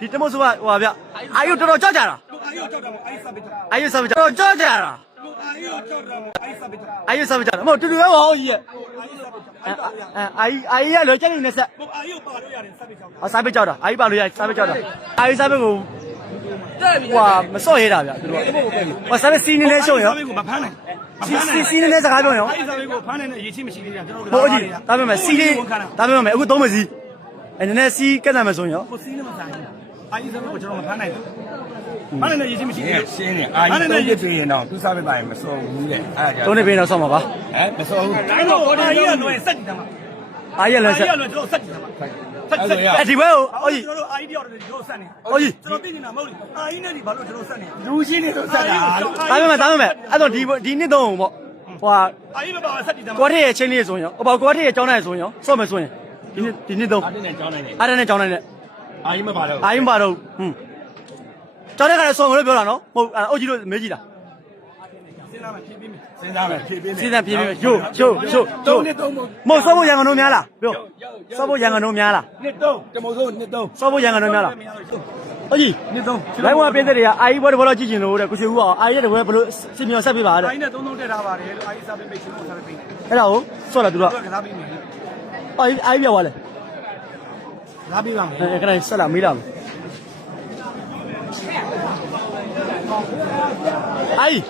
ဒီတမို့ဆိုကဟိုပါဗျအာယုတော်တော်ကြောက်ကြတာအာယုကြောက်တာပေါ့အာယုစပစ်တာအာယုဆပ်တော်တော်ကြောက်ကြတာအာယုကြောက်တာပေါ့အာယုစပစ်တာအာယုဆပ်ကြတာမဟုတ်တူတူပဲဟောကြီးရဲ့အာယုစပစ်တာအာအာအာယရလောချက်နေနဲ့ဆက်ဟိုအာယုပါလို့ရတယ်စပစ်ကြောက်တာအစားပစ်ကြောက်တာအာယပါလို့ရစားပစ်ကြောက်တာအာယစားပစ်ကိုဟွာမစော့ရတာဗျသူတို့ဟောစားပစ်စီးနေလဲရှုံရောစပစ်ကိုမဖမ်းနိုင်မစီဖမ်းနိုင်စီစီးနေလဲစကားပြောရောအာယုစပစ်ကိုဖမ်းနိုင်တဲ့ရေးချင်းမရှိသေးတာကျွန်တော်ဟိုအကြီးဒါပေမဲ့စီးလေးဒါပေမဲ့အခုသုံးမစီအဲနည်းနည်းစီးကက်တယ်မယ်ဆိုရင်ရောကိုစီးနေမဆိုင် အာယုစပစ်ကိုကျွန်တော်မဖမ်းနိုင်ဘူးဖမ်းနိုင်တဲ့ရေးချင်းမရှိသေးရှဘူးင်းရှင်းနေအာရုံနဲ့ရည်ရင်တော့သူစားပေးပါရင်မစောဘူးတဲ့အဲ့ဒါသုံးနေပြင်းတော့ဆောက်မှာပါဟမ်မစောဘူးကျွန်တော်အာယုကလွယ်စက်ကြည့်တာမှာအာရလဲအာဆက်ယုကလွယ်ကျွန်တော်စက်ကြည့်တာမှာစက်စက်အဲဒီဘဲကိုဟောကြီးကျွန်တော်အာယုတယောက်တည်းကျွန်တော်စက်နေဟောကြီးကျွန်တော်သိနေတာမဟုတ်ဘူးအာယုနဲ့ဒီဘာလို့ကျွန်တော်စက်နေလူရှင်းနေတော့ဆက်တာလို့ဒါပေမဲ့ဒါပေမဲ့အဲ့တော့ဒီဒီနှစ်သုံးပေါ့ဟွာအာယုမပါစက်ကြည့်တာမှာကွာထည့်ရဲ့ချင်းလေးဆိုရင်ရောဟိုကွာထည့်ရဲ့ကြောင်းနိုင်ဆိုရင်ရောစော့မယ်ဆိုရင်ဒီနှစ်ဒီနှစ်သုံးအားတင်းနဲ့ကြောင်းနိုင်တယ်အားရနဲ့ကြောင်းနိုင်နဲ့ အာရုံမပါတော့အာရင်ပါတော့ဟွန်းကြောင်းတဲ့ကလည်းစော့မလို့ပြောတာနော်မဟုတ်အုတ်ကြီးတို့မေးကြည့်တာစဉ်းစားမှဖြည့်ပြီးမယ်စဉ်းစားမယ်ဖြည့်ပေးစီးစံပြေးပြေးရို့ရို့ရို့သုံးရို့နှစ်သုံးမို့မဟုတ်စော့ဖို့ရန်ကုန်တို့များလားပြောစော့ဖို့ရန်ကုန်တို့များလားနှစ်သုံးတမို့ဆိုနှစ်သုံးစော့ဖို့ရန်ကုန်တို့များလားမရဘူးအကြီးနှစ်သုံးလိုင်းဝါပြည့်တဲ့တွေကအာကြီးဘောတဘောတော့ကြည့်ကျင်လို့တဲ့ကိုချူဦးအောင်အာကြီးတဲ့ဘယ်ဘလို့စီမြောဆက်ပြပါတဲ့အိုင်းနဲ့သုံးသုံးတက်ထားပါတယ်လို့အာကြီးစားပေးပေးချင်းကိုစားပေးပေးတယ်အဲ့ဒါကိုစော့လာသူတို့သူကကစားပေးမယ်အာကြီးအာကြီးပြောသွားလဲ ကစားပေးပါမယ်အဲခဏဆက်လာမေးလာမယ်အာကြီး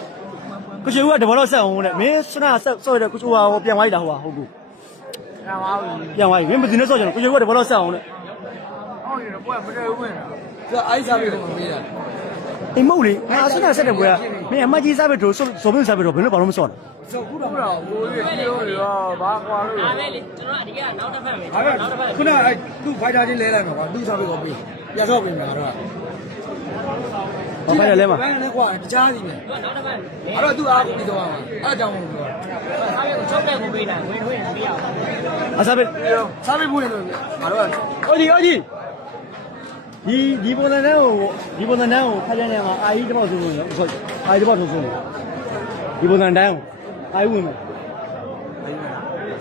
ကိုချူဦးကတဘောတော့ဆက်အောင်တဲ့မင်းစနာဆက်စော့ရတဲ့ကိုချူဦးကပြန်သွားရတာဟိုဟာဟုတ်ကူခံပါဘူးပြန်သွားပြီမင်းမတင်နဲ့စော့ကြတော့ကိုချူဦးကတဘောတော့ဆက်အောင်တဲ့။ဟောနေတော့ဘွဲမတည့်ဘူးဝင်တာ။သူအိုက်စားပြီးတော့မပေးတာအိမ်မဟုတ်လေငါစနာဆက်တဲ့ဘွယ်ကမင်းအမကြီးစားပဲတို့စောစောမင်းစားပဲတို့ဘယ်လိုဘာလို့မစော့လဲ။ ဆိုခုတော့ကိုကြီးပြောရောဘာကွာလို့ဒါပဲလေကျွန်တော်အဒီကနောက်တစ်ဖက်ပဲ။ဒါပေမဲ့ခုနကသူ့ဖိုက်တာချင်းလဲလိုက်မှာကွာသူ့စားပြီးတော့ပေး။ပြတော့ပေးမှာတော့ဘာမှလည်းလဲမှာဘယ်နဲ့ကွာတခြားစီနဲ့နောက်တစ်ဖက်အဲ့တော့သူ့အားကိုပြီးတော့မှာအဲ့အကြောင်းကိုပြောအားရကိုချုပ်တဲ့ကိုပေးတာဝင်ဝင်ပေးရအောင်အစားပဲစားပြီးဘူးလေငါတို့ကအိုကြီးအိုကြီးဒီဒီပုံစံနဲ့ကိုဒီပုံစံနဲ့ကိုဖတ်ရတဲ့မှာအာကြီးတပေါက်ဆိုလို့ရဟုတ်အာကြီးတပေါက်ဆိုဆိုဒီပုံစံတိုင်းကို အာကြီးဝင်မယ်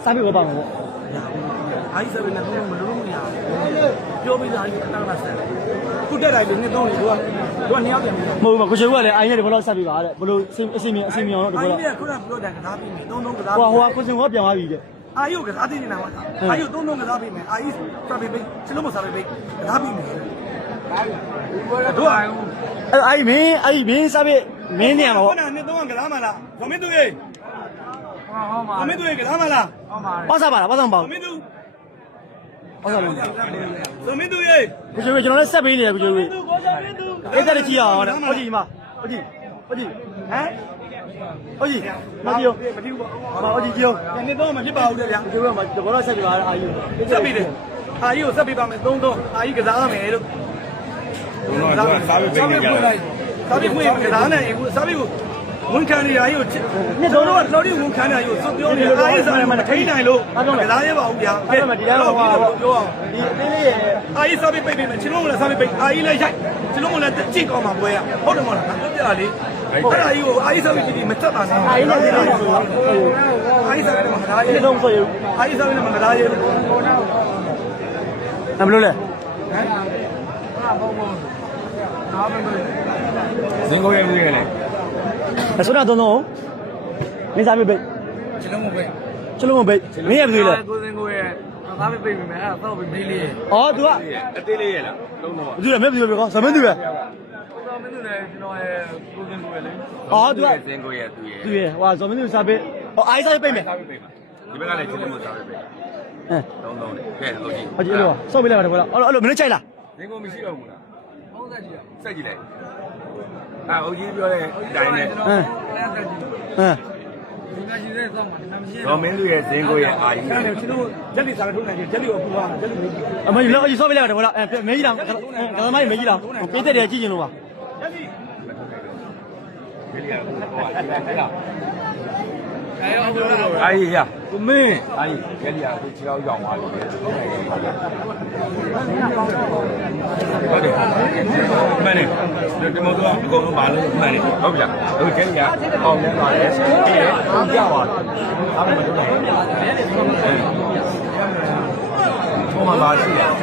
စားပြီးတော့ပါမှာပေါ့အာကြီးစားပေးနဲ့သုံးလုံးမလုံးမရဘူးပြောပြီးသားအာကြီးအတန်းလာဆက်ခုတက်တိုင်းလို့နှစ်သုံးလို့သူကသူကနှစ်ယောက်ပြန်ပြီမဟုတ်ဘူးကိုချေကလည်းအာကြီးနဲ့ဒီဘလောက်ဆက်ပြီးပါတဲ့ဘလို့အစီအမီအစီအမီအောင်တော့ဒီအာဘကြီးလောက်ကခုနပြောတယ်ကစားပေးမယ်သုံးသုံးကစားဟိုဟိုကိုစင်ကပြန်သွားပြီတဲ့အာကြီးကစားသိနေတာမှာအာကြီးသုံးသုံးကစားပေးမယ်အာကြီးစားပေးပေးစလုံးမစားပေးပေးကစားပေးမယ်တို့အာအဲ့အာကြီးမင်းအာကြီးမင်းစားပြီးမင်းနေရမှာခုပေါ့နနှစ်သုံးကစားမလားဇော်မင်းသူရေ ဟောဟောမှာဇော်မင်းသူရေကစားမလားဟောမှာပတ်စားပါလားပတ်စားမပါဇော်ဘူးမင်းသူပတ်စားမပါဇော်မင်းသူရေကိုချေကကျွန်တော်လည်းဆက်ပေးနေတယ်ကိုချေကသူကိုဇော်မင်းသူအဲ့ဒါကြည့်အောင်တဲ့ဟုတ်ကြီးမဟုတ်ကြီးဟုတ်ကြီးဟမ်ဟုတ်ကြီးမကြည့်အောင်မကြည့်ဘူးပေါ့မဟုတ်ကြီးကြည့်အောင်နှစ်သုံးမဖြစ်ပါဘူးတဲ့ဗျာဒီလိုမှဒီဘောတော့ဆက်ပြပါအာကြီးဆက်ပြီးတယ်အာကြီးကိုဆက်ပြီးပါမယ်သုံးသုံးအာကြီးကစားမယ်လို့ဘုံတော့သူကစားပေးပေးနေကြတယ်စားပြီးခွင့်ကစားနေဘူးစားပြီးကို ဝန်ခံနေရာကြီးကိုနှစ်သုံးတော့တော်တော်ဝန်ခံနေရာကြီးကိုစွပြောနေအာကြီးစားရမှာထိနိုင်လို့ကစားရပါဘူးဗျာအဲ့ဒါမှဒီတိုင်းတော့ဟောပြောအောင်ဒီအသေးလေးရဲ့အာကြီးစားပြီးပိတ်ပိတ်မယ်ချင်းလုံးကလည်းစားပြီးပိတ်အာကြီးလည်းရိုက်ချင်းလုံးကလည်းကြည့်ကောင်းမှာပွဲရဟုတ်တယ်မဟုတ်လားပြောပြလေအဲ့ဒါကြီးကိုအာကြီးစားပြီးကြည့်မတက်ပါနဲ့အာကြီးနဲ့ဒီလိုဆိုအာကြီးစားပြီးမှမကားရဲဒီတော့ဆိုရအာကြီးစားပြီးမှမကားရဲအမလို့လဲဇင်ကိုရဲ့ဦးရဲ့လေ အစိုးရတော့တော့မင်းစားပေးပေးကျွန်တော်မပေးချလုံးမပေးမင်းရဲ့ဘယ်လိုလဲကိုစင်ကိုရဲ့စားပြီးပေးပြီမယ်အဲ့တော့ပြီးမေးလေးအော် तू ကအသေးလေးရဲ့လားသုံးတော့ဘယ်လိုလဲမင်းဘယ်လိုလဲကောဇမင်းသူပဲတော့မင်းတို့လည်းကျွန်တော်ရဲ့ကိုစင်ကိုရဲ့လေအော် तू ကဇင်ကိုရဲ့သူရဲ့သူရဲ့ဟိုဇမင်းသူစားပေးဟောအာကြီးစားပေးမယ်စားပေးပေးပါဒီဘက်ကလည်းချင်းလေးမစားပေးပေးဟမ်သုံးသုံးလေကဲလို့ကြည့်ဟုတ်ကြီးလို့စောက်ပေးလိုက်ပါတော့အဲ့လိုအဲ့လိုမင်းချိုက်လားဇင်ကိုမရှိတော့ဘူးလားဟုတ်တယ်ကြီးစက်ကြည့်လိုက် အာအုတ်ကြီးပြောတဲ့အတိုင်းနဲ့ဟမ်အဲ့ဒါကြီးဟမ်ဒီကရှိတဲ့တော့မှမရှိဒေါ်မင်းသူရဲ့ဇင်ကိုရဲ့အာကြီးအဲ့ဒါချင်းလုံးဂျက်လီစားပြီးထုတ်နိုင်တယ်ဂျက်လီကိုပူပါဂျက်လီကိုအမကြီးလောအကြီးစောက်ပေးလိုက်ပါတော့အဲမင်းကြီးလားကသမိုင်းမင်းကြီးလားပေးတဲ့တယ်ကြည့်ကျင်လို့ပါဂျက်လီဒီလေးကဟိုဟာဒီလားအဲ့တော့တော့အာကြီးရ ကိုမင်းအာကြီးကလေးကကိုချီအောင်ရောက်သွားပြီဟုတ်တယ်မှန်တယ်ဒီမောတော့အကုန်လုံးပါလို့မှန်တယ်ဟုတ်ပြီလားဟုတ်ကဲ့ကပေါင်နေသွားတယ်ပြီးရအောင်ကြောက်သွားတယ်အားမလို့တော့ဘုမလာရှိရအဲ့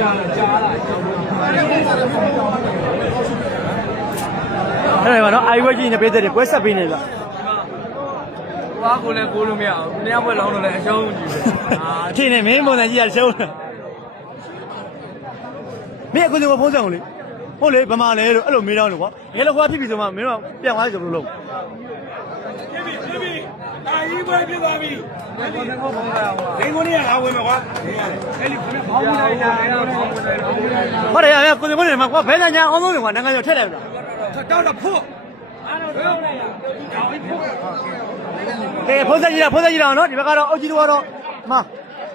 ဒါမှနော်အာရီဝဲကြီးနေပေးတဲ့ကွဲဆက်ပေးနေလား ဟွာကိုလည်းကိုလို့မရအောင်။နှစ်ယောက်ပဲလောင်းလို့လည်းအရှုံးကြီးပဲ။အာအထင်နဲ့မင်းပုံစံကြီးရရှုံးတာမင်းအခုဒီမဖုံးဆောင်လေဟုတ်လေဗမာလဲလို့အဲ့လိုမေးတော့လို့ကွာငယ်လောက်ခွာဖြစ်ပြီဆိုမှမင်းတို့ပြန်သွားကြလို့လို့ပြပြီပြပြီအာကြီးပွဲပြသွားပြီကိုယ်ကဘုံလာဟွာဒင်းကိုနေရလာဝင်မယ်ကွာအဲ့ဒီခဏဘောင်း။မအားနေရဘူးရရဘောင်းဝင်တယ်ဘောင်းဝင်တယ်ဟုတ်တယ်ရကိုဒီမနေမှာကွာဘယ်နိုင်ငံအောင်လို့ကွာနိုင်ငံကျော်ထက်တယ်ဗျာတောက်တော့ဖို့ကဲဖုံး ဆက်ကြီးလားဖုံးဆက်ကြီးလားနော်ဒီဘက်ကတော့အုတ်ကြီးတို့ကတော့မ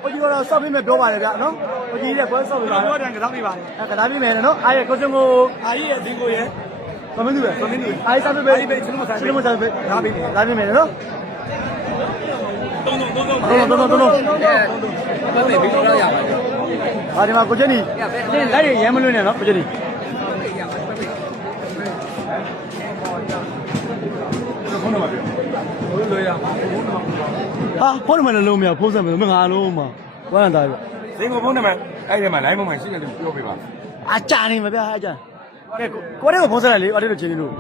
အုတ်ကြီးကတော့စောက်ပြီးမဲ့ပြောပါလေဗျာနော်အုတ်ကြီးရဲ့ကွဲစောက်ပြီးပါတော့တန်ကစားပြပါအဲကဒါပြီးမယ်နော်အားရကိုစင်ကိုအာကြီးရဲ့ဒင်းကိုရဲ့မမင်းသူပဲမမင်းသူအားစားပေးပဲချင်းမစားချင်းမစားပေးဒါပြီးမယ်ဒါပြီးမယ်နော်တုံးတုံးတုံးတုံးတော်တော်တော်တော်။ဘယ်နဲ့ပြီးတော့ရပါလဲဟာဒီမှာကိုချင်းနီတင်းလက်ရရဲမလွင့်နဲ့နော်ကိုချင်းနီဖုန်းနံပါတ်ပြော ။ဘယ် လိုရမှာဟာဖုန်းနံပါတ်လည်းလုံးမရဖုန်းဆက်မယ်မငါလုံးမှာဝမ်းတာပြဒင်းကိုဖုန်းနံပါတ်အဲ့ဒီမှာ line ပေါ်မှာရှိတယ်လို့ပြောပြပါအကြနေမပြအကြကဲကိုရဲကိုဖုန်းဆက်လိုက်လေအဲ့ဒီလိုချင်းနီလို့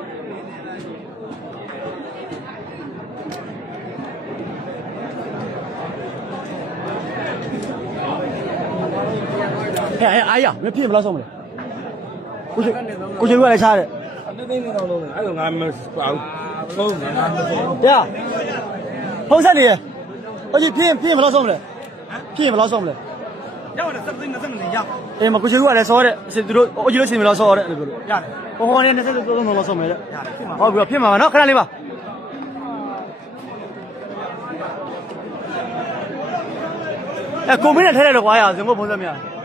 ဟဲ့အားရမဖြစ်ဘယ်လောက်ဆုံးမလဲကိုချင်းကိုချင်းကလည်းချားတယ် အသိသိနေတော့လို့အဲ့လိုငါမပါဘူးဖုန်းငါမဖုန်း။တရားဖုံးဆက်နေရ။ဟိုကြီးပြင်းပြင်းဘယ်လောက်ဆုံးမလဲ။ပြင်းဘယ်လောက်ဆုံးမလဲရောက်တယ်စက်သိန်းနဲ့စက်နဲ့ရ။အေးမကူချေကူကလည်းစောတဲ့။အစ်သူတို့ဟိုကြီးလို့စီမလို့စောတဲ့အဲ့လိုပြောလို့ရတယ်။ဟိုဟိုနဲ့20သုံးလုံးလောက်ဆုံးမယ်တဲ့ရတယ်ဖြစ်မှာ။ဟုတ်ပြီဖြစ်မှာပါနော်ခဏလေးပါ။အဲကိုမင်းနဲ့ထဲတယ်တော့ကွာရဇင်ကိုဖုံးဆက်မြ။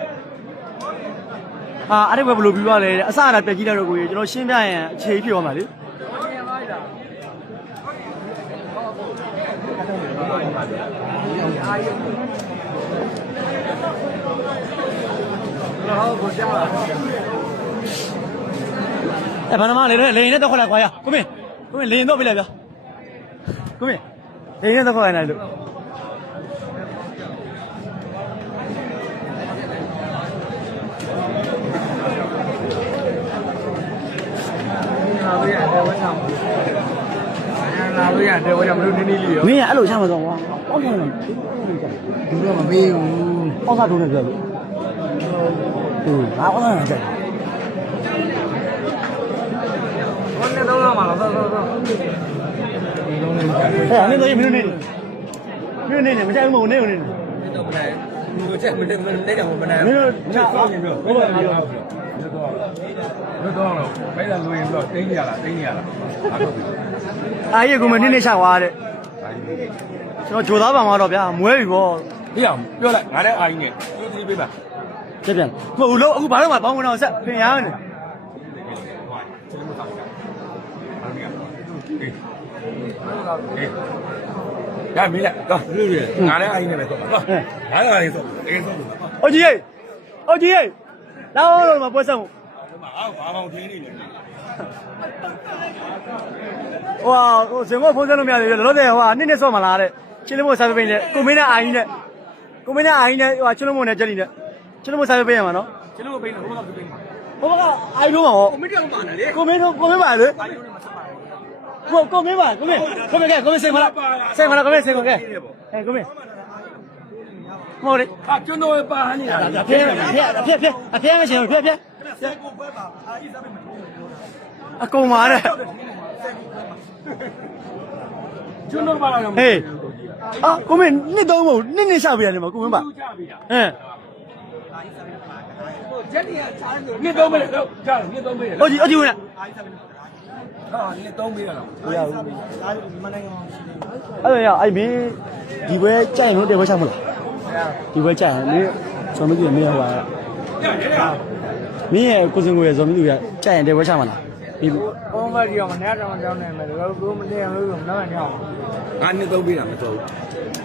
အာအဲ့ဒီဘယ်လိုပြီးပါလဲတဲ့အစအရာပြက်ကြီးလိုက်တော့ကိုကြီးကျွန်တော်ရှင်းပြရင်အခြေဖြစ်သွားမှာလေအဲဘာမှမလေလေရင်နဲ့တော့ခေါ်လိုက်ကွာရကိုမင်းကိုမင်းလေရင်တော့ပြလိုက်ဗျာကိုမင်းလေရင်နဲ့တော့ခေါ်လိုက်နိုင်လို့။ လာလို့ရတယ်ဝတ်ဆောင်။လာလို့ရတယ်ဝတ်ဆောင်မလို့နည်းနည်းလေးရောမင်းကအဲ့လိုချမှာတော့ကွာအောက်ဆောင်။ဘူးတော့မပေးဘူးအောက်စားထုံးနေပြောလို့ဟုတ်ငါအောက်စားနေကြတယ်။ဘယ်နဲ့တော့လာမှာလဲတော့တော့တော့ဟဲ့အနေတော့မင်းနေနေမင်းနေနေမကြိုက်ဘူးမနေနေနေ။တော့မလဲ။ဘူးချက်မတက်မတက်တော့မနဲ့မင်းတို့ချာအောက်ပြောဘယ်လို လဲပြောတော့တော့ဘယ်လာလွင်တော့တင်းနေရလားတင်းနေရလားဟုတ်ပြီအားရကူမနေနေချသွားတဲ့ကျွန်တော်ဂျိုသားပါမှာတော့ဗျာမွဲပြီဗောပြအောင်ပြောလိုက်ငါလည်းအာကြီးနဲ့သူတီးပေးပါပြပြန်မဟုတ်လို့အခုဘာလို့မှဘောင်းဝင်အောင်ဆက်ဖင်ရမ်းနေရမင်းလက်တော့လူတွေငါလည်းအာကြီးနဲ့ပဲတော့ငါလည်းအာကြီးဆိုတကယ်ဆိုအိုကြီးဟေးအိုကြီးဟေး လာအောင်လို့မပွဲဆောင်အာဘာမှမထင်းနေလေဟိုဟိုဇင်မောဖုန်းဆက်လို့မရသေးဘူးလောလောဆယ်ဟိုနှစ်နှစ်ဆော့မလားတဲ့ချင်းလုံးမို့စားပေးနေကိုမင်းနဲ့အာကြီးနဲ့ကိုမင်းနဲ့အာကြီးနဲ့ဟိုချင်းလုံးမို့နဲ့ကြက်လီနဲ့ချင်းလုံးမို့စားပေးရမှာနော်ကျွန်တော်ပေးတယ်ဘုရားကပေးမှာဟိုဘကအာကြီးတို့မှာဟောကိုမင်းတောင်ပါနေလေကိုမင်းတို့ကိုမင်းပါလေကိုကိုမင်းပါကိုမင်းကိုမင်းကကိုမင်းစိတ်မလားစိတ်မလားကိုမင်းစိတ်ကိုကဲအဲကိုမင်း မဟုတ်လေအာကျွန်တော်ပါဟန်နေတာအဖေအဖေအဖေအဖေမရှိဘူးအဖေအဖေဆက်ကိုပွဲပါအာကြီးစားပေးမှာအကုန်ပါတဲ့ကျွန်တော်ပါလာတော့ဟေးအာကိုမင်းနှစ်သုံးမဟုတ်နှစ်နှစ်ရှာပြရတယ်မကိုမင်းပါကြပြီလားဟမ်ရက်နေရချားလို့နှစ်သုံးပေးတော့ကြားနှစ်သုံးပေးတယ်အိုကြီးအိုကြီးဝင်လာဟာနှစ်သုံးပေးရလားမရဘူးအဲ့ဒါရအဲ့မင်းဒီဘဲကြိုက်ရင်တော့တေဘဲချမလား ဒီဘဲကြိုက်ရင်မင်းဇော်မင်းကြီးမင်းဟောပါမင်းရဲ့ကိုစင်ကိုရဲ့ဇော်မင်းကြီးကကြိုက်ရင်တေဘဲချမလားပြီးပြီ။ဘုံမကြီးရောမနဲ့တော့ကြောင်းနေမယ်။ဒါကဘုံမတည့်ဘူးမနဲ့တော့ငါနှစ်သုံးပေးတာမတော်ဘူး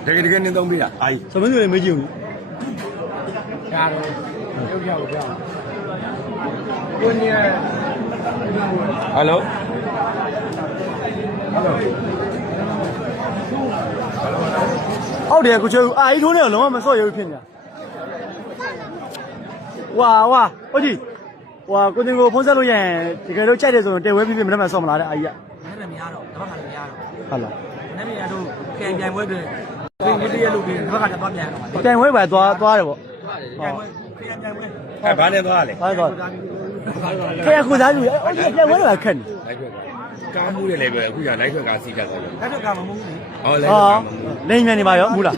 တကယ်တကယ်နှစ်သုံးပေးတာအာကြီးဇော်မင်းကြီးလည်းမေးကြည့်ဦး။ဒါတော့ရုပ်ကြောက်ကြောက်။ကိုကြီးရဲ့ဟယ်လို အောက်တယ်ကိုချေဦးအာကြီးထိုးနေတော့လုံးဝမစော့ရဘူးဖြစ်နေတာဝါဝါအိုကြီးဟိုဟာကိုတင်ကိုဖုန်းဆက်လို့ရရင်တကယ်လို့ကြိုက်တယ်ဆိုရင်တဲဝဲပြီးပြီးမနေ့မှဆော့မလားတဲ့အာကြီးကအဲ့ဒါမရတော့တပတ်ကလည်းမရတော့ဟုတ်လားနည်းနည်းတို့ပြန်ပြန်ပွဲတွေသင်္ကေတရလို့ပြီးတပတ်ကတော့ပြန်တော့တိုင်ဝဲပဲသွားသွားတယ်ပေါ့ပြန်ပွဲပြန်ပြန်ပွဲအဲဘာနဲ့သွားလဲသွားသွားခဲခုသားလူအော်ဒီပြန်ဝဲတော့ခက်နေလိုက်ထွက်ကားမှုတွေလည်းပဲအခုရလိုက်ထွက်ကစီးတတ်တယ်အဲ့တော့ကမမုန်းဘူး ဟောလဲဟောလိမ့်မြန်နေပါရောမူလား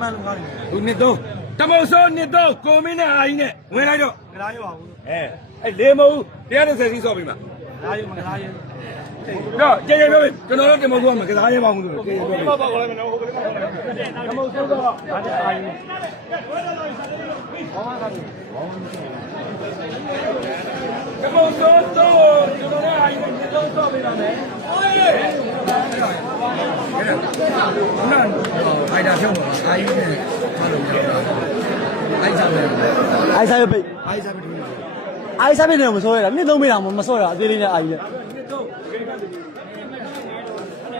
မှန်လို့ငါ့တယ်ခုနှစ်သုံးတမောစောနှစ်သုံးကိုမင်းနဲ့အာကြီးနဲ့ဝင်လိုက်တော့ကလားရောဘူးအဲအဲလေးမဟုတ်တရားတစ်ဆယ်စီးဆော့ပြီးမှကလားရောမကလားရောတော့ကြဲကြဲပြောပြီကျွန်တော်တို့တမောစောကမကစားရပါဘူးလို့ကြဲကြဲပြောပြီပေါ့ကောလည်းမနော်ဟုတ်ကဲ့တမုတ်ဆိုတော့ဘာလဲအာရင်တမောစောတော့ကျွန်တော်နဲ့အာကြီးနဲ့နှစ်သုံးဆော့ပြီးပါမယ်ဟုတ်ရဲ့ ခုနအိုက်တာဖြုတ်ပါအာယူနဲ့ထားလို့မရတော့အိုက်စားပဲအိုင်ဆိုင်ပိတ်အိုက်စားပဲဒီမှာအိုင်ဆိုင်ပိတ်နေမစောရတာနှစ်သုံးမိတာမစောရအသေးလေးနဲ့အာကြီးလေ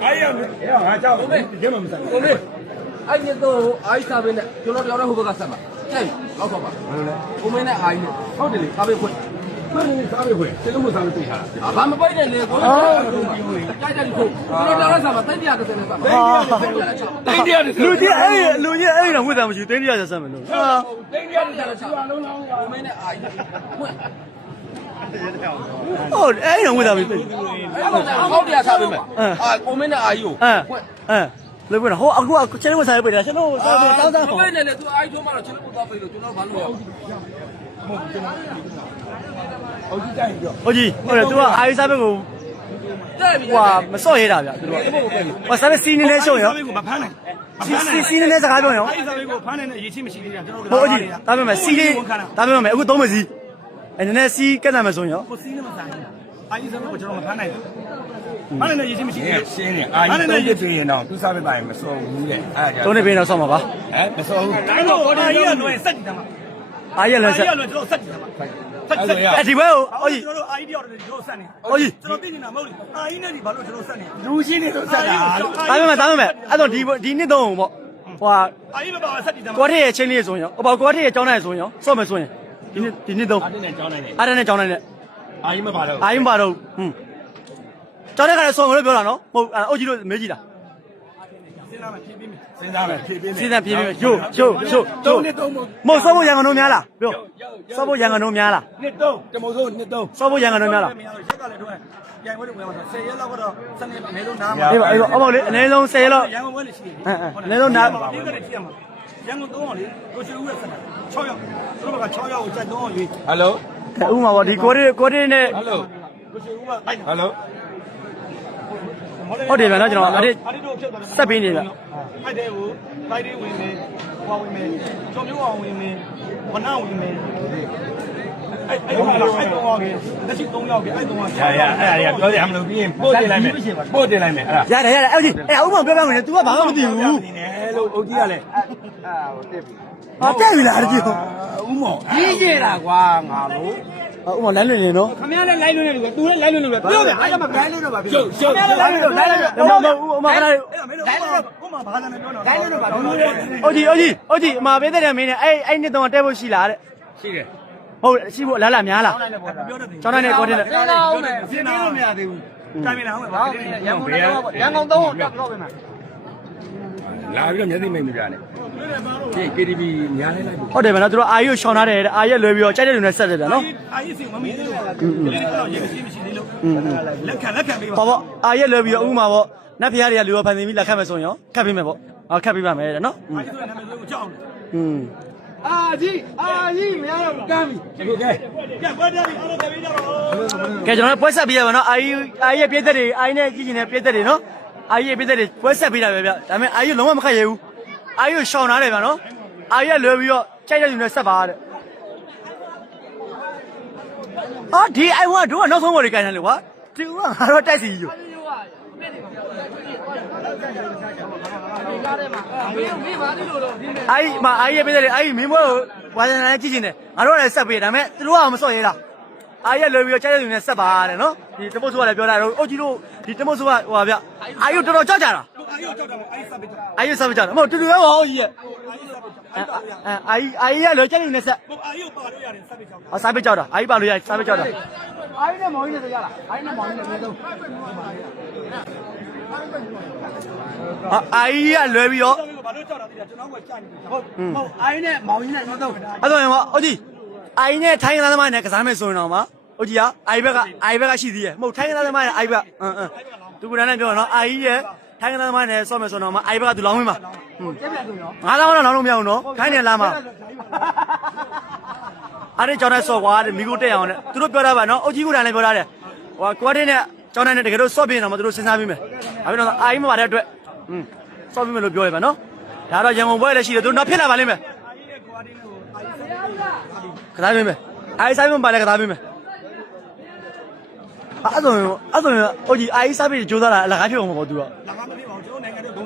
အာကြီးရငါကြောက်တယ်ဒီမှာမဆိုင်ကိုမေအဲ့ဒီတော့အိုက်စာပဲနဲ့ကျွန်တော်တယောက်တည်းဟိုဘက်ကဆက်ပါကြိုက်လောက်တော့ပါဘယ်လိုလဲကိုမင်းနဲ့အိုင်နဲ့ဟုတ်တယ်လေစားပေးခွင့် မင်းစားပြီခွေတကယ်လို့စားလို့တွေ့ထားတာဘာမပိုက်နဲ့လေကိုကြိုက်တယ်လို့ကျွန်တော်တယောက်တည်းစားပါတိတ်ပြ30နဲ့စားပါတိတ်တရားတစ်လူကြီးအဲ့လူကြီးအဲ့တော့ဝတ်တာမရှိတင်းတရားဆက်ဆက်မယ်လို့ဟာတိတ်တရားတစ်ဆက်ချူအောင်လုံးလုံးကိုမင်းနဲ့အိုင်နဲ့ခွင့်ဟုတ်အဲ့တော့ဝတ်တာမရှိအဲ့တော့ဟောက်တရားစားပေးမယ်အာကိုမင်းနဲ့အိုင်ကိုအမ်ခွင့်အမ်လို့ပြောတာဟိုအခုချင်းဝတ်ဆိုင်ပိတ်တာကျွန်တော်စောစောတောင်းတာကိုမင်းနဲ့လေသူအိုင်ချိုးမှတော့ချင်းလို့တော့ပေးလို့ကျွန်တော်ဘာလို့ရဟုတ်ကြ ည့်ကြရင်ပြောဟုတ်ကြီးဟုတ်တယ်သူကအာရီစားပိတ်ကိုတဲ့ပြီဟွာမစော့ရဲတာဗျသူကဟိုစားတဲ့စီးနေလဲရှုံရောစာပေကိုမဖမ်းနိုင်စီစီစီးနေလဲစကားပြောရောအဲ့ဒီစာပေကိုဖမ်းနိုင်တဲ့ရည်ချင်းမရှိသေးတာကျွန်တော်ဟိုအကြီးဒါပေမဲ့စီးလေးဒါပေမဲ့အခုသုံးမစီးအဲ့နည်းနည်းစီးကက်တယ်မယ်ဆိုရင်ရောကိုစီးနေမဆိုင်အာကြီးစာပေကိုကျွန်တော်မဖမ်းနိုင်ဘူးဖမ်းနိုင်တဲ့ရည်ချင်းမရှိရှသေးင်းဘူးရှင်းနေအာကြီးတော့ရစ်ရင်တော့သူစားပဲတိုင်းမစောဘူးတဲ့အဲ့ဒါသုံးနေပြင်တော့ဆော့မှာပါဟမ်မစောဘူးဒါတော့အာကြီးကလွယ်စက်ကြည့်တယ်မှာအာရက်လဲအာဆက်ကြီးကလွယ်ကျွန်တော်စက်ကြည့်တယ်မှာစက် အဲ့စက်ဒါရအဲ့ဒီဘက်ကိုဟုတ်ကြီးကျွန်တော်တို့အာကြီးတယောက်တည်းကျွန်တော်ဆက်နေဟုတ်ကြီးကျွန်တော်သိနေတာမဟုတ်ဘူးအာကြီးနဲ့ဒီဘာလို့ကျွန်တော်ဆက်နေလူရှင်းနေတော့ဆက်တာဒါပေမဲ့ဒါပေမဲ့အဲ့တော့ဒီဒီနှစ်သုံးပေါ့ဟိုဟာအာကြီးမပါဆက်ကြည့်တယ်မှာကွာထည့်ရဲ့ချင်းလေးဆိုရင်ရောဟိုပါကွာထည့်ရဲ့ကြောင်းနိုင်ဆိုရင်ရောဆော့မယ်ဆိုရင်ဒီနှစ်ဒီနှစ်သုံးအဲ့ဒါနဲ့ကြောင်းနိုင်တယ်အားရနဲ့ကြောင်းနိုင်နဲ့အာကြီးမပါတော့အာရင်ပါတော့ဟွန်းကြောင်းတဲ့ကလည်းဆော့မယ်လို့ပြောတာနော်မဟုတ်အုတ်ကြီးတို့မေးကြည့်တာ စဉ်းစားမယ်ဖြည်းဖြည်းစဉ်းစားမယ်ဖြည်းဖြည်းစီးတဲ့ပြေးပြေးရိုးရိုးရိုးသုံးရိုးနှစ်သုံးမို့မဟုတ်ဆော့ဖို့ရန်ကုန်တို့များလားပြောဆော့ဖို့ရန်ကုန်တို့များလားနှစ်သုံးတမို့ဆိုနှစ်သုံးဆော့ဖို့ရန်ကုန်တို့များလားမရတော့ရက်ကလည်းတော့ပြန်ဝင်လို့ဝင်မှာ10ရက်လောက်ကတော့စနေအနည်းဆုံးနားအေးပါအေးပါအမောက်လေအနည်းဆုံး10ရက်လောက်ရန်ကုန်ဝဲနေရှိတယ်အဲအဲအနည်းဆုံးနားဒီကနေ့ကြည့်ရမှာရန်ကုန်3အောင်လေကိုရှိဦးရဲ့ဆက်တာ6ရောက်သူတို့က6ရောက်ကိုစက်3အောင်ရွေးဟယ်လိုဥမာပေါ့ဒီကိုရီကိုရီနဲ့ဟယ်လိုကိုရှိဦးကလိုက်ဟယ်လို ဟုတ်တယ်ဗျာနော်ကျွန်တော်အဲ့ဒီအဲ့ဒီတို့ဖြုတ်သွားတယ်ဆက်ပေးနေဗျဖိုက်တဲ့ကိုဖိုက်လေးဝင်မယ်ဟွာဝင်မယ်ကျော်မျိုးအောင်ဝင်မယ်ဝနဝင်မယ်အဲ့အဲ့တော့အဲ့တော့အောင်ကြီးလက်ရှိ3ရောက်ပြီအဲ့3ရောက်ရရအဲ့ဒါပြောရမလို့ပြီးရင်ပို့တင်လိုက်မယ်ပို့တင်လိုက်မယ်အဲ့ဒါရတယ်ရတယ်အဲ့ဒီအဲ့ဥမာပြောပြမယ် तू ကဘာမှမသိဘူးနေတယ်လို့အုတ်ကြီးကလည်းဟာတက်ပြီလားဒီဦးမော်ကြီးကြီးတာကွာငါလို့ ဥမာလမ်းလွင်နေနော်ခမရလည်းလိုက်လို့နေတယ်သူလည်းလိုက်လို့နေတယ်ပြောတယ်အဲ့ဒါမှလိုက်လို့တော့ပါပြီရှုပ်ရှုပ်လိုက်လို့လိုက်လို့မမဥမာခဏအဲ့ဒါမင်းတို့ဟိုမှာဘာသာနဲ့ပြောတော့လိုက်လို့တော့ပါဘယ်လိုလဲအိုကြီးအိုကြီးအိုကြီးအမပေးတဲ့မင်းနဲ့အဲ့အဲ့နှစ်တော့တက်ဖို့ရှိလားတဲ့ရှိတယ်ဟုတ်ရှိဖို့လားလားများလားပြောတယ်ကျောင်းတိုင်းနဲ့ကိုတင်နဲ့ပြောတယ်ရှင်းလို့မရသေးဘူးတိုင်မလာအောင်ပါရန်ကုန်တော့ရန်ကုန်တော့တက်တော့ပဲမှာလာပြီးတော့မျက်စိမိတ်မပြနဲ့ ဒီ KTV ညားလိုက်လိုက်ဟုတ်တယ်ဗျာနော်သူတို့အာရီကိုရှောင်ထားတယ်အာရီလွယ်ပြီးတော့ကြိုက်တဲ့လူနဲ့ဆက်တယ်ဗျာနော်အာကြီးစီမမီးသေးလို့ဒီနေ့တော့ရေမရှိမရှိသေးလို့လက်ခံလက်ခံပေးပါပေါ့ပေါ့အာရီလွယ်ပြီးတော့ဥမာပေါ့နတ်ဖျားတွေကလူရောဖန်ဆင်းပြီးလက်ခတ်မယ်ဆိုရင်ရောခတ်ပေးမယ်ပေါ့အော်ခတ်ပေးပါမယ်တဲ့နော်အာကြီးဆိုတဲ့နာမည်ကိုကြောက်อืมအာကြီးအာကြီးမရတော့ကမ်းပြီဟုတ်ကဲ့ကြက်ကွက်တယ်အားလုံးတပေးကြတော့ကဲကျွန်တော်ပွဲဆက်ပေးရပါတော့အာရီအာရီရဲ့ပြည့်သက်တွေအာရီနဲ့ကြည့်ကျင်တဲ့ပြည့်သက်တွေနော်အာရီရဲ့ပြည့်သက်တွေပွဲဆက်ပေးတာပဲဗျဒါပေမဲ့အာရီလုံးဝမခတ်ရဘူး အာရီကိုရှောင်ထားတယ်ဗျာနော်အာရီကလွယ်ပြီးတော့ကြိုက်တဲ့လူနဲ့ဆက်ပါတဲ့အော်ဒီအိုင်ဝါတို့ကနောက်ဆုံးပေါ်တွေကြိုင်တယ်လေကွာဒီကငါတော့တိုက်စီယူမင်းမင်းပါလိလို့တော့ဒီနေ့အာရီမအာရီရဲ့ပြည့်သက်တွေအာရီမင်းဘွဲကိုဝါဇန်နဲ့ကြည့်ကျင်တယ်ငါတို့ကလည်းဆက်ပေးတယ်ဒါပေမဲ့သူတို့ကမစော့ရဲတာအာရီကလွယ်ပြီးတော့ကြိုက်တဲ့လူနဲ့ဆက်ပါတဲ့နော်ဒီတပုတ်ဆိုကလည်းပြောတာတော့အုတ်ကြီးတို့ဒီတပုတ်ဆိုကဟိုပါဗျအာရီကိုတော်တော်ကြောက်ကြတာ အာအာရုံကြောက်တယ်အာရုံစပစ်ကြောက်အာကြီးစားပြကြတယ်မဟုတ်တူတူပဲဟောကြီးရဲ့အာရုံစပစ်ကြောက်အဲအာကြီးအာကြီးရလွယ်ချက်နေနဲ့ဆက်ဟိုအာရုံပါလို့ရတယ်စပစ်ကြောက်ဟောစားပြကြတာအာကြီးပါလို့ရစားပြကြတာအားရနဲ့မောင်ကြီးနဲ့ကြလားအားရနဲ့မောင်ကြီးနဲ့အမြဲဆုံးဟာအာကြီးရလွယ်ပြီးတော့ဘာလို့ကြောက်တာသိတယ်ကျွန်တော်ကကြာနေတယ်ဟုတ်ဟုတ်အားရနဲ့မောင်ကြီးနဲ့အမြဲဆုံးအဲ့တော့ရင်ဟောအိုကြီးအာကြီးနဲ့ထိုင်းကသားသမားနဲ့ကစားမယ်ဆိုရင်တော့မှာအိုကြီးကအာကြီးဘက်ကအာကြီးဘက်ကရှိသေးရဲ့မဟုတ်ထိုင်းကသားသမားနဲ့အာကြီးဘက်အင်းအင်းသူကလည်းပြောတော့အာကြီးရဲ့ ထိုင်းကသားသမားနဲ့ဆော့မယ်ဆိုတော့မှာအာကြီးဘက်ကသူလောင်းဝင်မှာကျက်ပြတ်ဆိုရောငါးလောင်းတော့လောင်းလို့မရဘူးနော်ခိုင်းနေလားမှာအားရကြောင်းနဲ့ဆော့ကွာတဲ့မိကိုတက်အောင်တဲ့သူတို့ပြောတာပါနော်အိုကြီးကလည်းပြောတာတဲ့ဟိုကွာတင်းနဲ့ကြောင်းနဲ့တကယ်လို့ဆော့ပြင်းတော့မှသူတို့စဉ်းစားပြီးမယ်ဒါပြီးတော့အာကြီးမပါတဲ့အတွက်อืมဆော့ပြီးမယ်လို့ပြောရပါနော်ဒါတော့ရန်ကုန်ပွဲလည်းရှိတယ်သူတို့နောက်ဖြစ်လာပါလိမ့်မယ်ကစားပေးမယ်အာကြီးစားပေးမပါလဲကစားပေးမယ်အဲ့ဆိုရင်အဲ့ဆိုရင်အိုကြီးအာကြီးစားပေးကြိုးစားတာအလကားဖြစ်အောင်မပေါ့သူကလာမမသိပါဘူး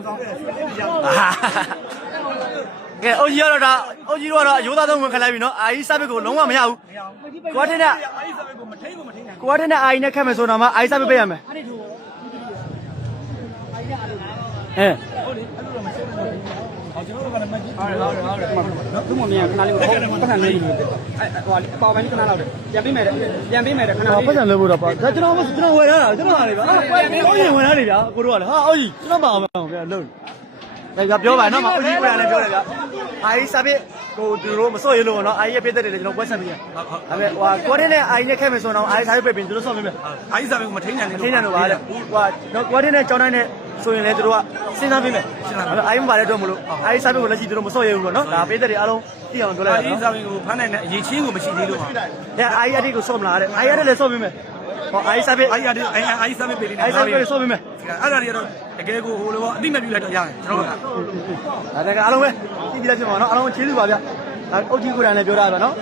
ကျွန်တော်နိုင်ငံရဲ့ဂုံဆောင်တဲ့ဆွေးနွေးကြကဲအိုကြီးကတော့ဒါအိုကြီးကတော့အယိုးသားသုံးဝင်ခလိုက်ပြီနော်အာကြီးစပစ်ကိုလုံးဝမရဘူးကွာတင်နဲ့အာရုံစပစ်ကိုမထိန်ကိုမထိန်နိုင်ကွာတင်နဲ့အာကြီးနဲ့ခတ်မယ်ဆိုတော့မှအာကြီးစပစ်ပေးရမယ်အဲ ကျွန်တော်တို့ကလည်းမကြည့် ဟုတ်တယ်ဟုတ်တယ်ဟုတ်တယ်နော်သူ့မမြင်ခဏလေးကိုဟုတ်ပတ်စံလေးကိုအဲဟိုအပေါ်ပိုင်းခဏလောက်တယ်ပြန်ပေးမယ်တဲ့ပြန်ပေးမယ်တဲ့ခဏလေးပတ်စံလို့လို့တော့ပါဒါကျွန်တော်ကျွန်တော်ဝယ်ထားတာကျွန်တော်ဟာလေဗျာအိုကြီးဝယ်ထားတယ်ဗျာကိုတို့ကလေဟာအိုကြီးကျွန်တော်ပါအောင်ဗျာလုံးဒါကြပြောပါနော်မအိုကြီးကိုလည်းပြောတယ်ဗျာအာကြီးစပစ်ကိုသူတို့မစော့ရလို့ပေါ့နော်အာကြီးရဲ့ပြည့်တဲ့တယ်ကျွန်တော်ပွဲဆက်ပြီးရဟုတ်ဟုတ်ဒါပေမဲ့ဟိုကွာတင်နဲ့အာကြီးနဲ့ခတ်မယ်ဆိုတော့အာကြီးစားပေးပြင်သူတို့စော့ပေးမယ်အာရုံစပစ်ကိုမထိန်နိုင်ထိန်းတယ်လို့ပါလေဟိုကတော့ကွာတင်နဲ့ကြောင်းတိုင်းနဲ့ ဆိုရင်လည်းတို့ကစဉ်းစားပေးမယ်အိုင်းမပါတဲ့အတွက်မလို့အိုင်းစားပေးကိုလက်ရှိတို့မစော့ရဘူးပေါ့နော်ဒါပေးတဲ့တွေအားလုံးသိအောင်ပြောလိုက်အာတာရုံနော်စပစ်ကိုဖမ်းနိုင်တဲ့အရေးချင်းကိုမရှိသေးလို့ပါအဲအိုင်းရတဲ့ကိုစော့မလားတဲ့အိုင်းရတဲ့လည်းစော့ပေးမယ်ဟောအိုင်းစားပေးအာရုံအာရုံအာရုံစပစ်ပေးနေအိုင်းစားပေးစော့ပေးမယ်အဲ့ဒါတွေကတော့တကယ်ကိုဟိုလိုအတိမပြလိုက်တော့ရတယ်ကျွန်တော်ကဒါတကအားလုံးပဲသိပြီးသားဖြစ်မှာနော်အားလုံးချေးစုပါဗျာဒါအုတ်ကြီးကိုယ်တိုင်လည်းပြောတာပဲနော်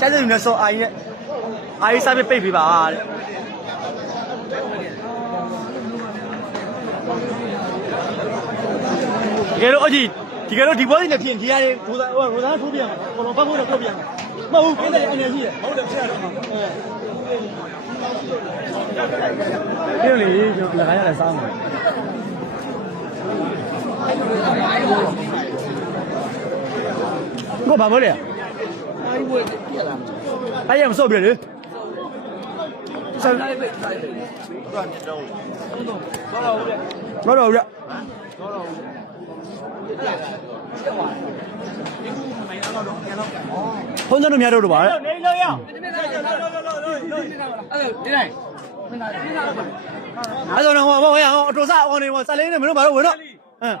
ကျတဲ့လူနဲ့စော့အိုင်းရဲ့အိုင်းစားပေးပိတ်ပေးပါတဲ့ တကယ်လို့အကြီးဒီကဲတော့ဒီဘောလေးနဲ့ပြင်ဒီရတယ်ရိုဇာဟိုရိုဇာထိုးပြန်မှာဘလုံးပတ်ဖို့တော့ထိုးပြန်မှာမဟုတ်ဘူးပြတဲ့အနေရှိတယ်ဟုတ်တယ်ဖြစ်ရတယ်မှာအဲဒီလေကျွန်တော်လည်းခါရတယ်စားမှာကိုဘာမလဲအိုင်းဝဲပြလာအဲ့ရမစော့ပြလေဆန်တော့တော့ရဖုန်းတော့များ တော့တော့ပါလေနေလို့ရအဲ့ဒီတိုင်းအဲ့တော့ဟောဟောဟောအတူစားအော်နေဟောစာလေးနဲ့မင်းတို့ဘာလို့ဝင်တော့ဟမ်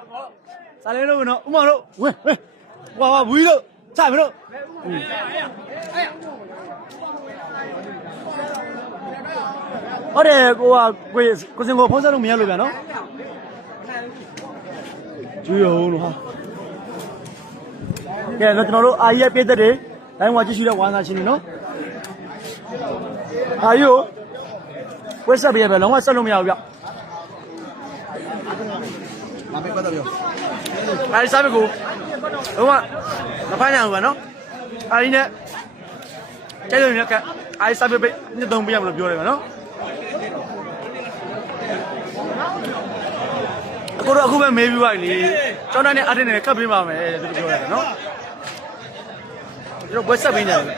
စာလေးတို့ဝင်တော့ဥမတို့ဝင်ဝင်ဟွာဟွာဝီတို့စမင်းတို့ ဟုတ်တယ်ကိုကကိုကိုစင်ကိုဖုန်းဆက်လို့မရလို့ဗျာနော်ကျွေးရုံလို့ဟာကဲတော့ကျွန်တော်တို့အာကြီးရဲ့ပြည့်သက်တွေတိုင်းဝါကြည့်ရှုတဲ့ဝါသနာရှင်တွေနော်အာကြီးကိုဝက်ဆက်ပြရပဲလုံးဝဆက်လို့မရဘူးဗျမပေးပတ်တော့ပြောအဲဒီစားပဲကိုလုံးဝမဖိုင်းနိုင်ဘူးဗျနော်အဲဒီနဲ့ကျဲလို့ရကအဲဒီစားပဲပဲနှစ်သုံးပြရမလို့ပြောတယ်ဗျနော် အခုတော့အခုပဲမေးပြီးပါလေကျောင်းတိုင်းနဲ့အတင်းနဲ့ကပ်ပေးပါမယ်သူတို့ပြောရတယ်နော်ကျွန်တော်ဝက်ဆက်ပေးနေတယ်ပ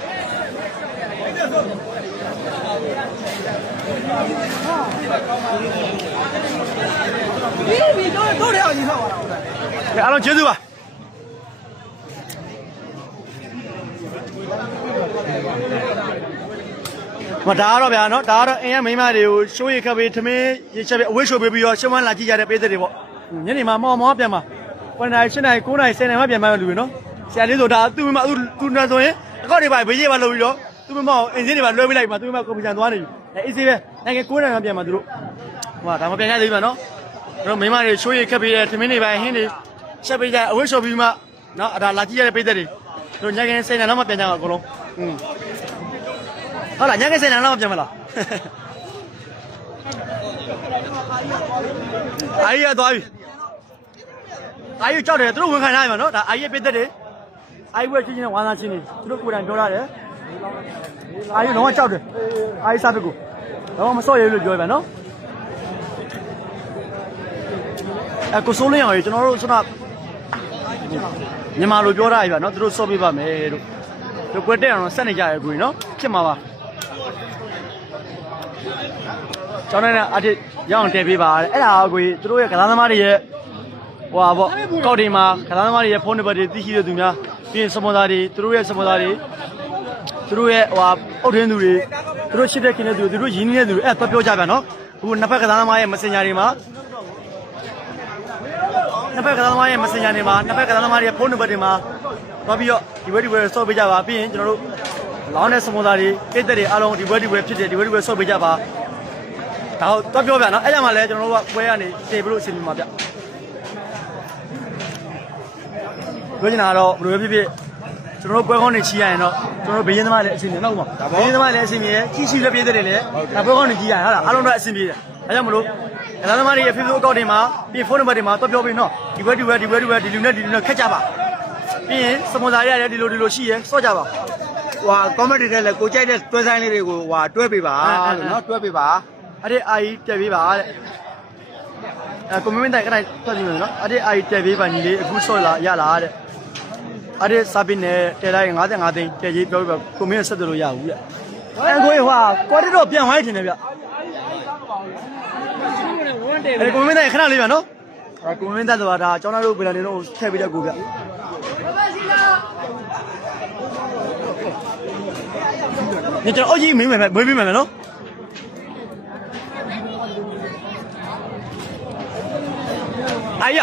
ြီးပြီတို့တို့တဲ့အောင်ကြီးဆောက်ပါလားကဲအားလုံးကျေးဇူးပါမဒါကတော့ဗျာနော်ဒါကတော့အင်းရမိန်းမတွေကိုရှိုးရခပ်ပေးထမင်းရေချက်ပေးအဝိရှုပေးပြီးတော့ရှင်းမလာကြည့်ကြတဲ့ပေးတဲ့တွေပေါ့ ညနေမှာမောင်မောင်ပြန်မှာ9နာရီ10နာရီ9နာရီ10နာရီမှပြန်မှလူတွေနော်ဆရာလေးဆိုဒါသူ့မိမသူသူနဲ့ဆိုရင်အကောက်တွေပါဘေးကြီးပါလို့ပြီးတော့သူ့မိမကိုအင်စင်းတွေပါလွှဲပေးလိုက်မှာသူ့မိမကွန်ပျူတာသွားနေပြီအဲအေးစေးပဲနိုင်ငံ9နာရီမှပြန်မှာသူတို့ဟိုကဒါမှပြန်ရသေးပြီနော်တို့မိန်းမတွေရှိုးရခပ်ပေးတဲ့ထမင်းတွေပါဟင်းတွေချက်ပေးကြအဝိရှုပြီးမှနော်အဒါလာကြည့်ရတဲ့ပေးတဲ့တွေတို့ညကနေ10နာရီနောက်မှပြန်ကြမှာအကုန်လုံးอืมဟုတ်လားညကစင်နံတော့ပြန်မလားအာရီရသွားပြီ အာရီကြောက်တယ်သူတို့ဝန်ခံထားရမှာနော်ဒါအာရီပြစ်သက်တယ်အာရီဝဲချင်းချင်းဝမ်းသာချင်းနေသူတို့ကိုယ်တိုင်ပြောရတယ်အာရီလုံးဝကြောက်တယ်အာရီစားတကူတော့မစော့ရလို့ပြောရပါနော်အဲကိုစိုးလင်းအောင်ရေကျွန်တော်တို့ခုနမြန်မာလိုပြောတာကြီးဗျာနော်သူတို့စော့ပေးပါမယ်တို့တို့ကွက်တက်အောင်ဆက်နေကြရကိုကြီးနော်ဖြစ်မှာပါကျွန်တော်လည်းအတစ်ရအောင်တည်ပေးပါတဲ့အဲ့ဒါကိုကြီးသူတို့ရဲ့ကစားသမားတွေရဲ့ ဟိုပါပေါ့ကောက်တွေမှာကစားသမားတွေရဲ့ဖုန်းနံပါတ်တွေသိရှိတဲ့သူများပြီးရင်စပွန်ဆာတွေသူတို့ရဲ့စပွန်ဆာတွေသူတို့ရဲ့ဟိုဟာအုတ်ထင်းသူတွေသူတို့ချစ်တဲ့ခင်တဲ့သူတွေသူတို့ရင်းနှီးတဲ့သူတွေအဲ့တော့ပြောကြပြန်နော်အခုနှစ်ဖက်ကစားသမားရဲ့ messenger တွေမှာနှစ်ဖက်ကစားသမားရဲ့ messenger တွေမှာနှစ်ဖက်ကစားသမားတွေရဲ့ဖုန်းနံပါတ်တွေမှာသွားပြီးတော့ဒီဝဲဒီဝဲဆော့ပေးကြပါပြီးရင်ကျွန်တော်တို့လောင်းတဲ့စမွန်သားတွေကိတ်သက်တွေအားလုံးဒီဝဲဒီဝဲဖြစ်တယ်ဒီဝဲဒီဝဲဆော့ပေးကြပါဒါတော့ပြောပြနော်အဲ့ကြမှာလဲကျွန်တော်တို့ကပွဲကနေတေပြီးလို့အစီအစဉ်မှာဗျ ပြောချင်တာကတော့ဘယ်လိုပဲဖြစ်ဖြစ်ကျွန်တော်တို့ပွဲကောင်းနေချီရရင်တော့ကျွန်တော်တို့ဘေးရင်သမားလည်းအစီအစဉ်တော့မှာဘေးရင်သမားလည်းအစီအစဉ်ရယ်ချီချီလည်းပြေးတဲ့တယ်လေဒါပွဲကောင်းနေချီရရင်ဟာလားအားလုံးတော့အစီအစဉ်ပြေးတယ်အဲကြောင့်မလို့ကစားသမားတွေရဲ့ Facebook account တွေမှာပြီးဖုန်းနံပါတ်တွေမှာတော့ပြောပြီးနော်ဒီဘက်ဒီဘက်ဒီဘက်ဒီဘက်ဒီလူနဲ့ဒီလူနဲ့ခက်ကြပါပြီးရင်စပွန်ဆာတွေရတယ်ဒီလိုဒီလိုရှိရယ်စော့ကြပါဟိုဟာ comment တွေထဲလည်းကိုကြိုက်တဲ့တွဲဆိုင်လေးတွေကိုဟိုဟာတွဲပေးပါအဲ့အဲ့လို့နော်တွဲပေးပါအဲ့ဒီအာကြီးတက်ပေးပါတဲ့အဲကွန်မန့်တိုင်အဲ့ဒါထွက်ပြီးမယ်နော်အဲ့ဒီအာကြီးတက်ပေးပါညီလေးအခုဆော့လာရလားတဲ့ အဲ့ဒီစာပင်းနဲ့တက်လိုက်55သိန်းတက်ကြီးပြောပြကွန်မန့်ဆက်တယ်လို့ရဘူးတဲ့အဲ့ကိုဟွာကွာတက်တော့ပြန်ဝိုင်းထင်တယ်ဗျအဲ့ကွန်မန့်တိုင်ခဏလေးဗျနော်အဲ့ကွန်မန့်တိုင်ဆိုတာဒါကျောင်းသားတို့ပြည်လာနေတော့ထည့်ပေးတဲ့ကိုဗျညကျွန်တော်အကြီးမင်းမယ်မွေးပေးမယ်နော်အာရ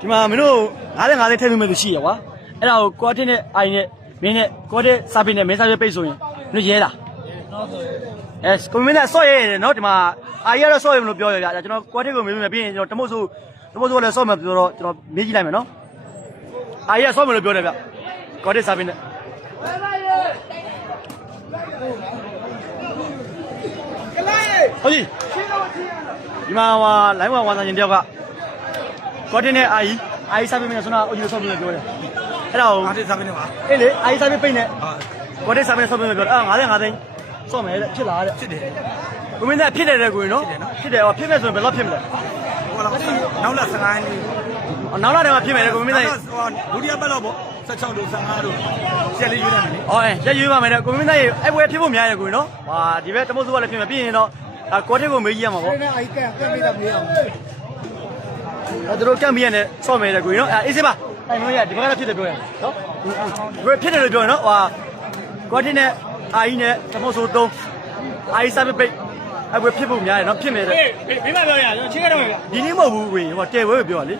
ဒီမှာမင်းတို့ 55သိန်းထည့်ပေးမယ်လို့ရှိရကွာအဲ့ဒါကိုကွာတစ်နဲ့အိုင်နဲ့မင်းနဲ့ကွာတစ်စာပင်းနဲ့မင်းစာပြပိတ်ဆိုရင်မင်းရဲလားအဲကွန်မင်းနဲ့ဆော့ရဲတယ်နော်ဒီမှာအာရကတော့ဆော့ရဲမလို့ပြောရပြကျွန်တော်ကွာတစ်ကိုမေးပေးမယ်ပြီးရင်ကျွန်တော်တမို့ဆိုတမို့ဆိုလည်းဆော့မယ်ဆိုတော့ကျွန်တော်မေးကြည့်လိုက်မယ်နော်အာရဆော့မယ်လို့ပြောတယ်ဗျကွာတစ်စာပင်းနဲ့ဟုတ်ကြီးဒီမှာဟိုလိုင်းဝါဝါစာရှင်တယောက်ကကောတင်နဲ့အာကြီး အာကြီးစားပေးမယ်ဆိုတော့အကြီးလို့ဆော့ပေးမယ်ပြောတယ်အဲ့ဒါကိုအားတစ်စားမင်းပါအေးလေအာကြီးစားပေးပိတ်နေကောတင်စားပေးဆော့ပေးမယ်ပြောတယ်အဲ့55သိန်းဆော့မယ်တဲ့ဖြစ်လာတဲ့ဖြစ်တယ်ကိုမင်းသားဖြစ်တယ်တဲ့ကိုနော်ဖြစ်တယ်ဟောဖြစ်မယ်ဆိုရင်ဘယ်တော့ဖြစ်မလဲဟိုလာနောက်လာ15ရက်နေ့နောက်လာတယ်မှာဖြစ်မယ်တဲ့ကိုမင်းသားဟိုဒုတိယပတ်တော့ပေါ့16တို့15တို့ဆက်လေးရွေးနေမယ်လေဟောအဲရက်ရွေးပါမယ်တဲ့ကိုမင်းသားရေအဲ့ဘွဲဖြစ်ဖို့များရကိုနော်ဟာဒီဘက်တမို့စုကလည်းဖြစ်မယ်ပြီးရင်တော့ကောတင်ကိုမေးကြည့်ရမှာပေါ့အဲ့အိုက်ကကပ်ပေးတာမရအောင်အဲ သူတို့ကမ်ပီယံနဲ့ဆော့မယ်တဲ့ကိုနော်အဲအေးစေးပါတိုင်မလို့ရဒီဘက်ကတော့ဖြစ်တယ်ပြောရနော်ဘယ်ဖြစ်တယ်လို့ပြောရနော်ဟာကွာတင်နဲ့အာကြီးနဲ့တမို့ဆို3အာကြီးစားပိတ်အဲ့ဘယ်ဖြစ်ဖို့များရနော်ဖြစ်မယ်တဲ့မင်းမပြောရကျွန်တော်ချင်းကတော့ဒီနေ့မဟုတ်ဘူးဝေဟိုတဲဝဲပြောရလေ